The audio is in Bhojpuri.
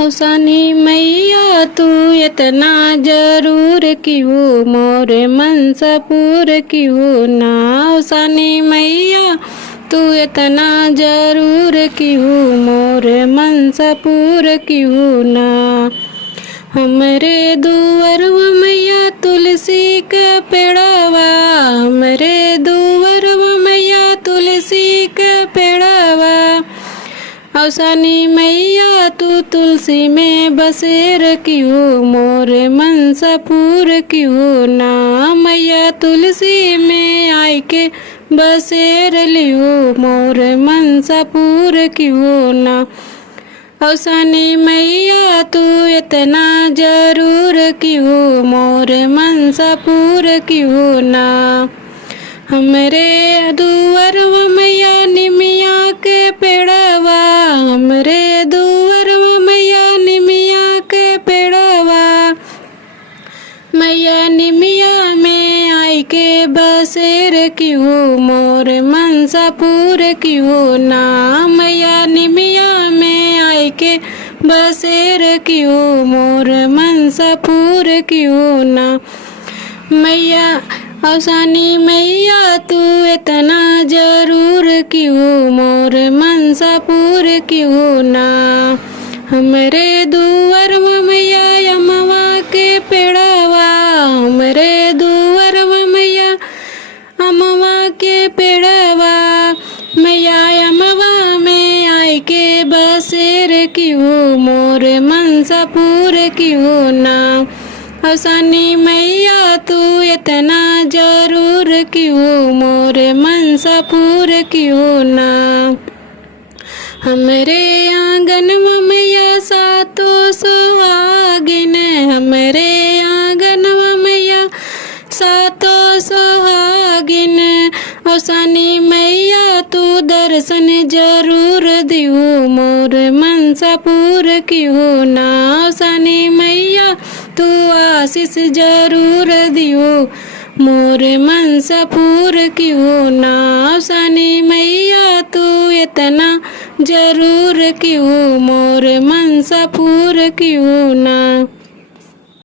औसानी मैया तू इतना जरूर क्यों मोर मनसा पूर क्यों ना। औसानी मैया तू इतना जरूर क्यों मोर मनसा पूर क्यों ना। हमरे दुवर मैया तुलसी का पेड़वा, हमरे दुवर मैया तुलसी का पेड़वा। औसानी मैया तू तुलसी में बसेर क्यों मोर मनसा पूर क्यों ना। मैया तुलसी में आई के बसेर लियो मोर मनसा पूर क्यों ना। औसानी मैया तू इतना जरूर क्यों मोर मनसा पूर क्यों ना। हमरे दुवर मैया निमिया के पेड़वा, हमरे दुवर मैया निमिया के पेड़वा। मैया निमिया में आई के बसेर क्यों मोर मनसा पूर क्यों ना। मैया निमिया में आई के बसेर क्यों मोर मनसा पूर क्यों ना। मैया औसानी मैया तू इतना जरूर क्यों मोर मनसा पूर क्यों ना। हमरे दुवर मैया यमवा के पेड़वा, हमरे दुवर मैया अमवा के पेड़वा। मैया यमवा में आई के बसेर क्यों मोर मनसा पूर क्यों ना। औसानी मैया तू इतना जरूर क्यों मोर मनसा पूर क्यों ना। हमरे आंगन में मैया सातों सुहागिन, हमरे आंगन में मैया सातों सुहागिन। औसानी मैया तू दर्शन जरूर दियो मोर मनसा पूर क्यों ना। औसानी मैया तू आशीष जरूर दियो मोर मनसा पूर क्यों ना। औसानी मैया तू इतना जरूर क्यों मोर मनसा पूर क्यों ना।